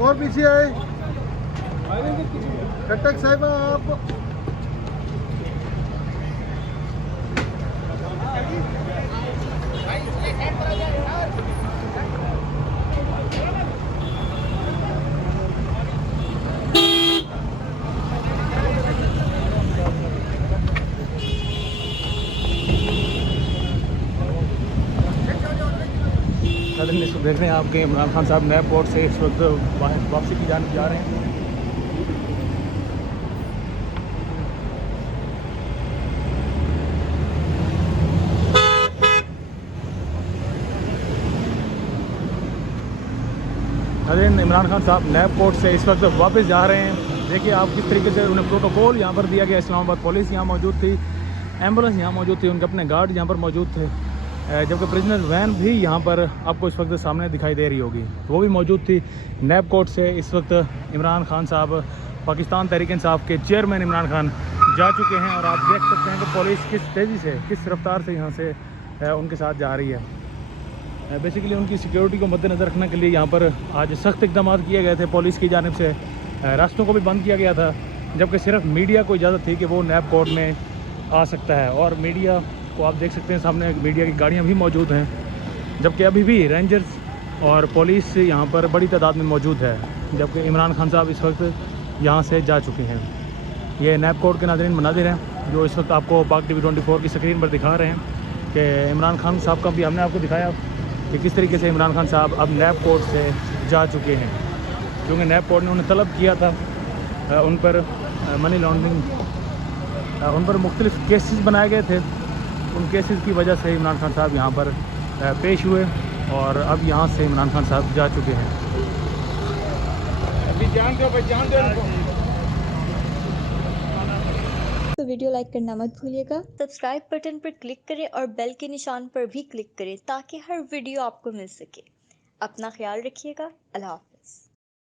और पीछे आए खट्टक साहिबा आप। इसको देख रहे हैं आपके इमरान खान साहब नए पोर्ट से इस वक्त वापसी की जानिब जा रहे हैं। इमरान खान साहब नए पोर्ट से इस वक्त वापस जा रहे हैं। देखिए आप किस तरीके से उन्हें प्रोटोकॉल यहाँ पर दिया गया। इस्लामाबाद पुलिस यहाँ मौजूद थी, एम्बुलेंस यहाँ मौजूद थी, उनके अपने गार्ड यहाँ पर मौजूद थे, जबकि प्रिजनर वैन भी यहाँ पर आपको इस वक्त सामने दिखाई दे रही होगी, वो भी मौजूद थी। नैब कोर्ट से इस वक्त इमरान खान साहब, पाकिस्तान तहरीक इंसाफ के चेयरमैन इमरान खान जा चुके हैं और आप देख सकते हैं कि पुलिस किस तेज़ी से, किस रफ्तार से यहाँ से उनके साथ जा रही है। बेसिकली उनकी सिक्योरिटी को मद्देनज़र रखने के लिए यहाँ पर आज सख्त इक़दाम किए गए थे पुलिस की जानिब से। रास्तों को भी बंद किया गया था, जबकि सिर्फ मीडिया को इजाज़त थी कि वो नैब कोर्ट में आ सकता है। और मीडिया को आप देख सकते हैं सामने मीडिया की गाड़ियाँ भी मौजूद हैं, जबकि अभी भी रेंजर्स और पुलिस यहाँ पर बड़ी तादाद में मौजूद है। जबकि इमरान खान साहब इस वक्त यहाँ से जा चुके हैं। ये नैब कोर्ट के नाज़रीन मनाज़िर हैं जो इस वक्त आपको पाक TV 24 की स्क्रीन पर दिखा रहे हैं कि इमरान खान साहब का भी हमने आपको दिखाया कि किस तरीके से इमरान खान साहब अब नैब कोर्ट से जा चुके हैं, क्योंकि नैब कोर्ट ने उन्हें तलब किया था, उन पर मनी लॉन्ड्रिंग, उन पर मुख्तलिफ केसेस बनाए गए थे। उन केसेस की वजह से इमरान खान साहब यहाँ पर पेश हुए और अब यहाँ से इमरान खान साहब जा चुके हैं। अभी जान दो तो वीडियो लाइक करना मत भूलिएगा, सब्सक्राइब बटन पर क्लिक करें और बेल के निशान पर भी क्लिक करें ताकि हर वीडियो आपको मिल सके। अपना ख्याल रखिएगा। अल्लाह हाफ़िज़।